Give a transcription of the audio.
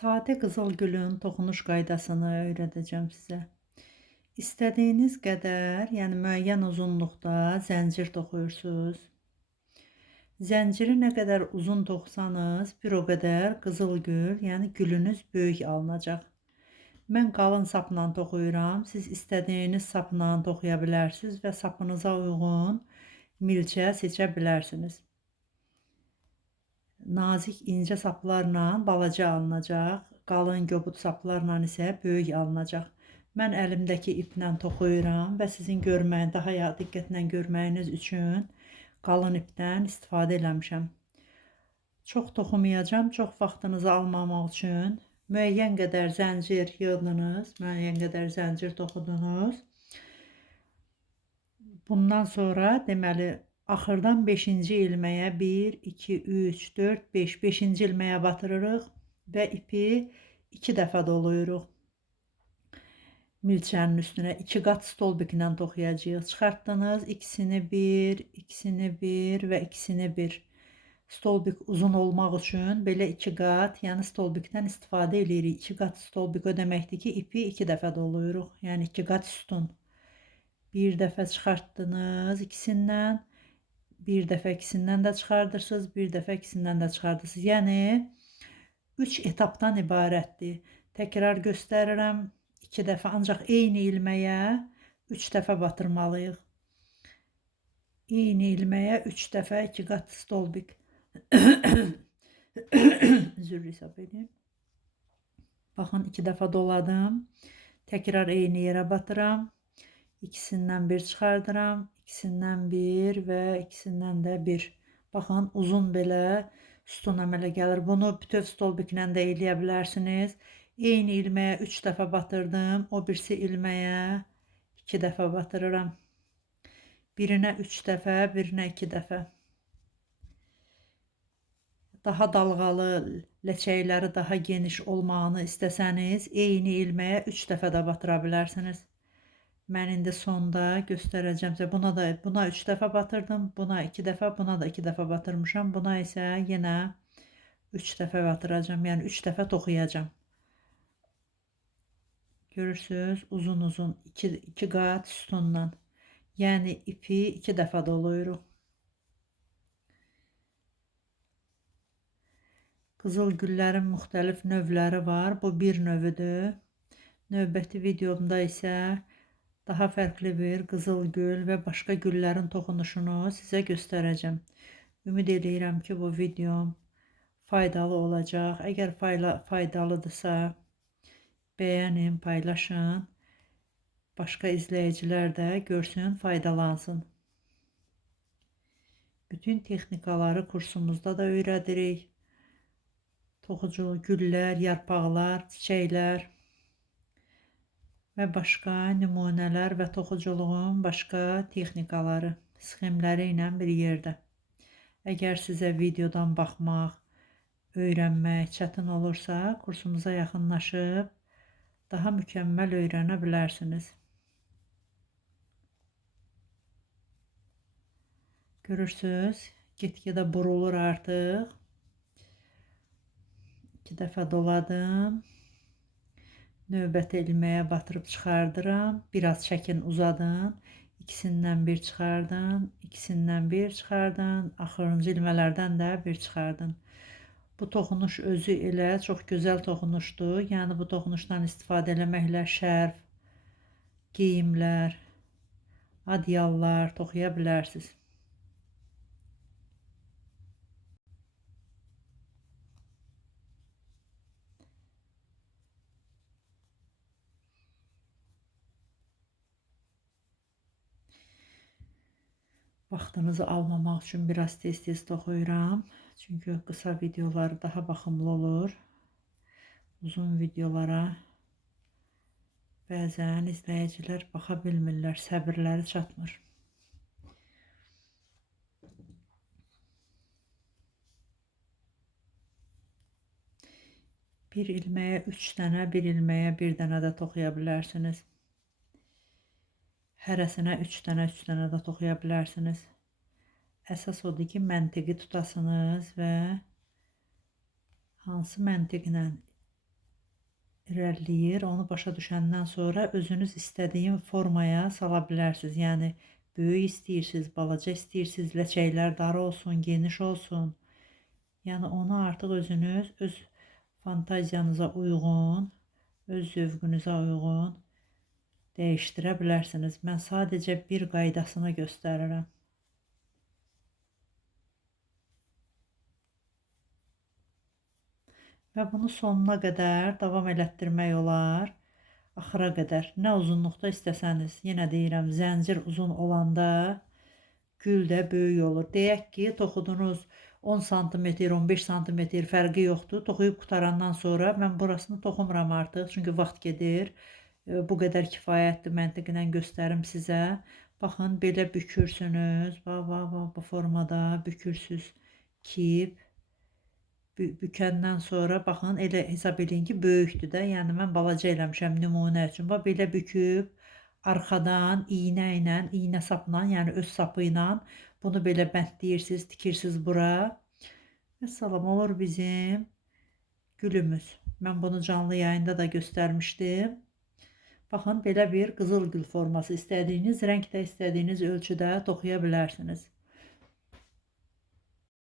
Sade qızıl gülün toxunuş qaydasını öyrədəcəm sizə. İstədiyiniz qədər, yəni müəyyən uzunluqda zəncir toxuyursunuz. Zənciri nə qədər uzun toxusanız, bir o qədər qızıl gül, yəni gülünüz böyük alınacaq. Mən qalın sapla toxuyuram. Siz istədiyiniz sapla toxuya bilərsiniz və sapınıza uyğun milçə seçə bilərsiniz. Nazik incə saplarla balaca alınacaq, qalın göbut saplarla isə böyük alınacaq. Mən əlimdəki iplə toxuyuram və sizin daha diqqətlə görməyiniz üçün qalın ipdən istifadə eləmişəm. Çox toxumayacağam, çox vaxtınızı almamaq üçün müəyyən qədər zəncir yığdınız, müəyyən qədər zəncir toxudunuz. Bundan sonra deməli axırdan 5-ci ilməyə 1, 2, 3, 4, 5, 5-ci ilməyə batırırıq və ipi 2 dəfə doluyuruq. Milçənin üstünə 2 qat stolbiklə toxuyacağıq. Çıxartdınız, ikisini 1, ikisini 1 və ikisini 1. Stolbik uzun olmaq üçün belə 2 qat, yəni stolbikdən istifadə edirik. 2 qat stolbik o deməkdir ki, ipi 2 dəfə doluyuruq. Yəni 2 qat üstün. Bir dəfə çıxartdınız ikisindən. Bir dəfə ikisindən də çıxardırsınız, bir dəfə ikisindən də çıxardırsınız. Yəni 3 etapdan ibarətdir. Təkrar göstərirəm. 2 dəfə ancaq eyni ilməyə 3 dəfə batırmalıyıq. Eyni ilməyə 3 dəfə 2 qat stolbik. Üzr hesab edin. Baxın 2 dəfə doladım. Təkrar eyni yerə batıram. İkisindən bir çıxardıram. İkisindən bir və ikisindən də bir. Baxın, uzun belə sütun əmələ gəlir. Bunu bütöv stolbiklə də eləyə bilərsiniz. Eyni ilməyə 3 dəfə batırdım. O birisi ilməyə 2 dəfə batırıram. Birinə 3 dəfə, birinə 2 dəfə. Daha dalğalı, ləçəkləri daha geniş olmağını istəsəniz, eyni ilməyə 3 dəfə də batıra bilərsiniz. Mən indi sonda göstərəcəm sizə. Buna 3 dəfə batırdım, buna 2 dəfə, buna da 2 dəfə batırmışam. Buna isə yenə 3 dəfə batıracağam. Yəni 3 dəfə toxuyacağam. Görürsünüz, uzun-uzun 2 qat sütundan. Yəni ipi 2 dəfə doluyuruq. Qızıl güllərin müxtəlif növləri var. Bu bir növüdür. Növbəti videomda isə daha fərqli bir qızıl gül və başqa güllərin toxunuşunu sizə göstərəcəm. Ümid edirəm ki, bu videom faydalı olacaq. Əgər faydalıdırsa, bəyənin, paylaşın. Başqa izləyicilər də görsün, faydalansın. Bütün texnikaları kursumuzda da öyrədirik. Toxucu güllər, yarpaqlar, çiçəklər və başqa nümunələr və toxuculuğun başqa texnikaları, sxemləri ilə bir yerdə. Əgər sizə videodan baxmaq, öyrənmək çətin olursa, kursumuza yaxınlaşıb daha mükəmməl öyrənə bilərsiniz. Görürsünüz, get-gedə burulur artıq. 2 dəfə doladım. Növbəti ilməyə batırıb çıxardıram. Biraz çəkin, uzadın. İkisindən bir çıxardın. İkisindən bir çıxardın. Axırıncı ilmələrdən də bir çıxardın. Bu toxunuş özü elə çox gözəl toxunuşdur. Yəni bu toxunuşdan istifadə eləməklə şərf, geyimlər, adyallar toxuya bilərsiniz. Vaxtınızı almamaq üçün biraz tez-tez toxuyuram. Çünki qısa videolar daha baxımlı olur. Uzun videolara bəzən izləyicilər baxa bilmirlər, səbirləri çatmır. Bir ilməyə 3 dənə, bir ilməyə 1 dənə də toxuya bilərsiniz. Hərəsinə 3 dənə də toxuya bilərsiniz. Əsas odur ki, məntiqi tutasınız və hansı məntiqlə irəliləyir. Onu başa düşəndən sonra özünüz istədiyin formaya sala bilərsiniz. Yəni böyük istəyirsiniz, balaca istəyirsiniz, ləçəklər dar olsun, geniş olsun. Yəni onu artıq özünüz öz fantaziyanıza uyğun, öz zövqünüzə uyğun dəyişdirə bilərsiniz. Mən sadəcə bir qaydasını göstərirəm. Və bunu sonuna qədər davam elətdirmək olar. Axıra qədər. Nə uzunluqda istəsəniz. Yenə deyirəm, zəncir uzun olanda gül də böyük olur. Deyək ki, toxudunuz 10 sm, 15 sm fərqi yoxdur. Toxuyub qutarandan sonra mən burasını toxumuram artıq. Çünki vaxt gedir. Bu qədər kifayətdir, məntiqlə göstərim sizə. Baxın, belə bükürsünüz. Bu formada bükürsünüz. Kip. Bükəndən sonra baxın, elə hesab eləyin ki, böyükdür də. Yəni mən balaca eləmişəm nümunə üçün. Bax belə büküb arxadan iynə ilə, iynə sapla, yəni öz sapı ilə bunu belə bəndləyirsiniz, tikirsiniz bura. Və salam olur bizim gülümüz. Mən bunu canlı yayında da göstərmişdim. Baxın, belə bir qızıl gül forması istədiyiniz rəngdə, istədiyiniz ölçüdə toxuya bilərsiniz.